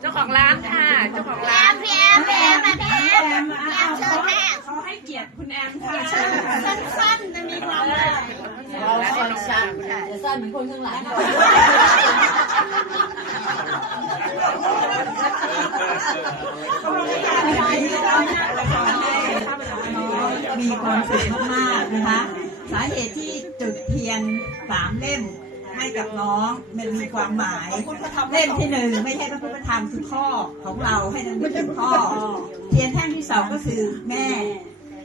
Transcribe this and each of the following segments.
เจ้าของร้านค่ะ เจ้าของร้าน พี่แอมพี่แอมมาพี่แอมแอมมาเอาเชิญเขาแม่เขาให้เกียรติคุณแอมค่ะเชิญค่ะสั้นๆจะมีความหมายเราคนสั้นค่ะจะสั้นเหมือนคนข้างหลังมีความสุขมากๆนะคะ สาเหตุที่จุดเทียนสามเล่ม ให้กับน้องมันมีความหมาย เล่มที่หนึ่งไม่ใช่พระพุทธธรรมคือพ่อของเราให้นึกถึงพ่อ เทียนแท่งที่สองก็คือแม่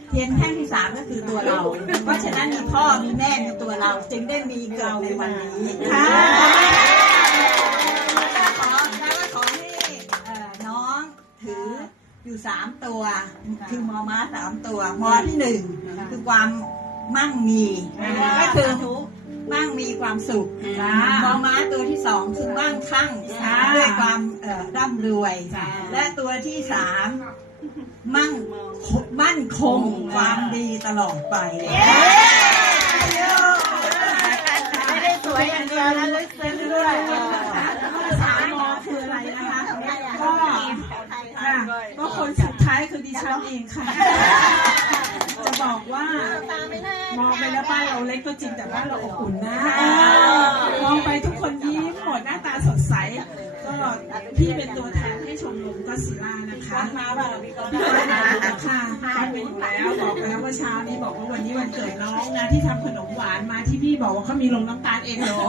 เทียนแท่งที่สามก็คือตัวเรา เพราะฉะนั้นมีพ่อมีแม่มีตัวเรา จึงได้มีเกิดในวันนี้ค่ะขอแล้วก็ขอให้เอ่อน้องถืออยู่สามตัว คือมอม้าสามตัว มอที่หนึ่งคือความมั่งมีก็คือ มั่งมีความสุขมอม้าตัวที่สองคือมั่งคั่งด้วยความเอ่อร่ำรวยและตัวที่สามมั่งมั่นคงความดีตลอดไป ไม่ได้สวยอย่างเดียวนะลึกซึ้งด้วยสามมอคืออะไรนะคะ ก็ ค่ะก็คนสุดท้ายคือดิฉันเองค่ะจะ บอกว่า มองไปแล้วบ้านเราเล็กก็จริงแต่บ้านเราอบอุ่นนะมองไปทุกคนยิ้มหมดหน้าตาสดใส ก็พี่เป็นตัวแทนให้ชมรมก็ศิลานะคะมาแบบค่ะก็เป็นอยู่แล้วบอกแล้วว่าเช้านี้บอกว่าวันนี้วันเกิดน้องนะที่ทำขนมหวานมาที่พี่บอกว่าเขามีลงน้ำตาลเองเหรอ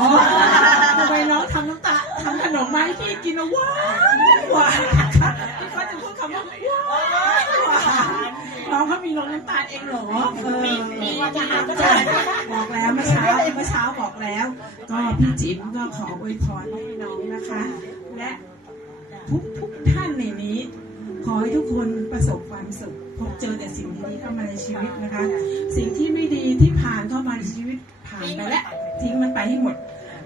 ทำไมน้องทำน้ำตาลทำขนมมาให้พี่กินนะหวานหวานค่ะพี่ก็จะพูดคำว่าหวานหวานน้องเขามี ลงน้ำตาลเองเหรอเออมีจะหาก็ใช่ได้บอกแล้วเมื่อเช้าเมื่อเช้าบอกแล้ว ก็พี่จิ๋มก็ขออวยพรให้น้องนะคะ และทุกทุกท่านในนี้ ขอให้ทุกคนประสบความสุขพบเจอแต่สิ่งดีๆเข้ามาในชีวิตนะคะ สิ่งที่ไม่ดีที่ผ่านเข้ามาในชีวิตผ่านไปแล้วทิ้งมันไปให้หมด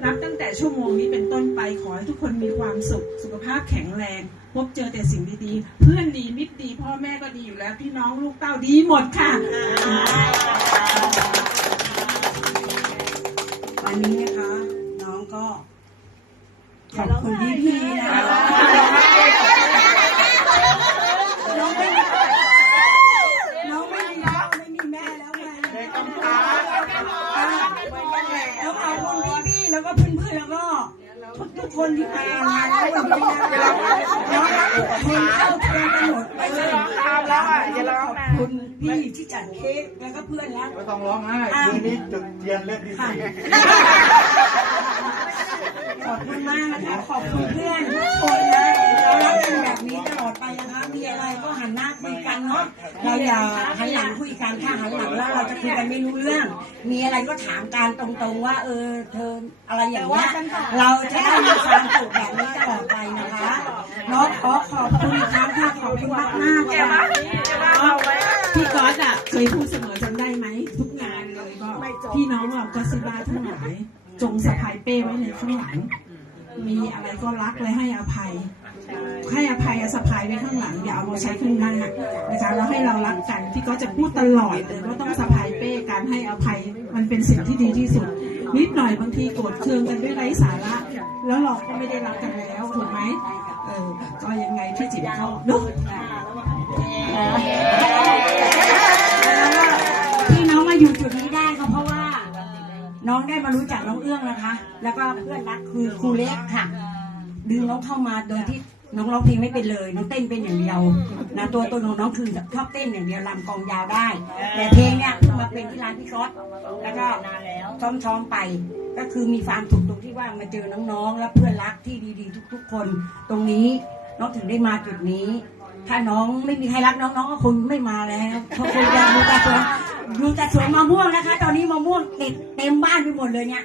นับตั้งแต่ชั่วโมงนี้เป็นต้นไปขอให้ทุกคนมีความสุข สุขภาพแข็งแรง พบเจอแต่สิ่งดีๆ เพื่อนดีมิตรดีพ่อแม่ก็ดีอยู่แล้ว พี่น้องลูกเต้าดีหมดค่ะ วันนี้นะคะ น้องก็ขอบคุณพี่ๆนะคะ แล้วก็เพื่อนเพื่อนๆแล้วก็ทุกทุกๆคนที่มางานในวันนี้นะคะน้องคนเข้าเทียนกันหมดไปเลยขอบคุณพี่ที่จัดเค้กแล้วก็เพื่อนรัก ไม่ต้องร้องไห้คืนนี้จุดเทียนเล่นที่สี่ขอบคุณมากนะคะขอบคุณเพื่อนทุกคนนะเรารักกันแบบนี้ตลอดไปนะคะมีอะไรก็หันหน้าคุยกัน เนาะเราอย่าหันหลังคุยกันถ้าหันหลังแล้วเราจะคุยกันไม่รู้เรื่อง มีอะไรก็ถามกันตรงๆว่า เออเธออะไรอย่างเงี้ยเราจะได้มีความสุขแบบนี้ตลอดไปนะคะเนาะขอขอบคุณอีกครั้งค่ะขอบคุณมากมากๆค่ะพี่ก๊อตอะเคยพูดเสมอจำได้ไหมทุกงานเลยก็พี่น้องเราก็ซิบาทั้งหลายจงสะพายเป้ไว้ในข้างหลังมีอะไรก็รักและให้อภัย ให้อภัยสะพายไว้ข้างหลังอย่าเอามาใช้ข้างหน้านะคะแล้วให้เรารักกันพี่ก็จะพูดตลอดเลยว่าต้องสะพายเป้การให้อภัยมันเป็นสิ่งที่ดีที่สุด นิดหน่อยบางทีโกรธเคืองกันด้วยไร้สาระ แล้วเราก็ไม่ได้รักกันแล้วถูกไหมเออก็ยังไงพี่จิ๋มก็เนุ๊ที่น้องมาอยู่จุดนี้ได้ก็เพราะว่า น้องได้มารู้จักน้องเอื้องนะคะ แล้วก็เพื่อนรักคือครูเล็กค่ะ ดึงน้องเข้ามาโดยที่ น้องร้องเพลงไม่เป็นเลย น้องเต้นเป็นอย่างเดียวนะตัวตนของน้องคือชอบเต้นอย่างเดียวลำกลองยาวได้ แต่เพลงเนี่ยเพิ่งมาเป็นที่ร้านพี่ก๊อตแล้วก็ซ้อมๆไปก็คือมีความสุขตรงที่ว่ามาเจอน้องๆ และเพื่อนรักที่ดีๆ ทุก ๆ คน ตรงนี้น้องถึงได้มาจุดนี้ ถ้าน้องไม่มีใครรักน้องน้องก็คงไม่มาแล้วเพราะคงจะดูแต่สวนดูแต่สวนมะม่วงนะคะ ตอนนี้มะม่วงติดเต็มบ้านไปหมดเลยเนี่ย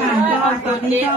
ค่ะก็ตอนนี้ก็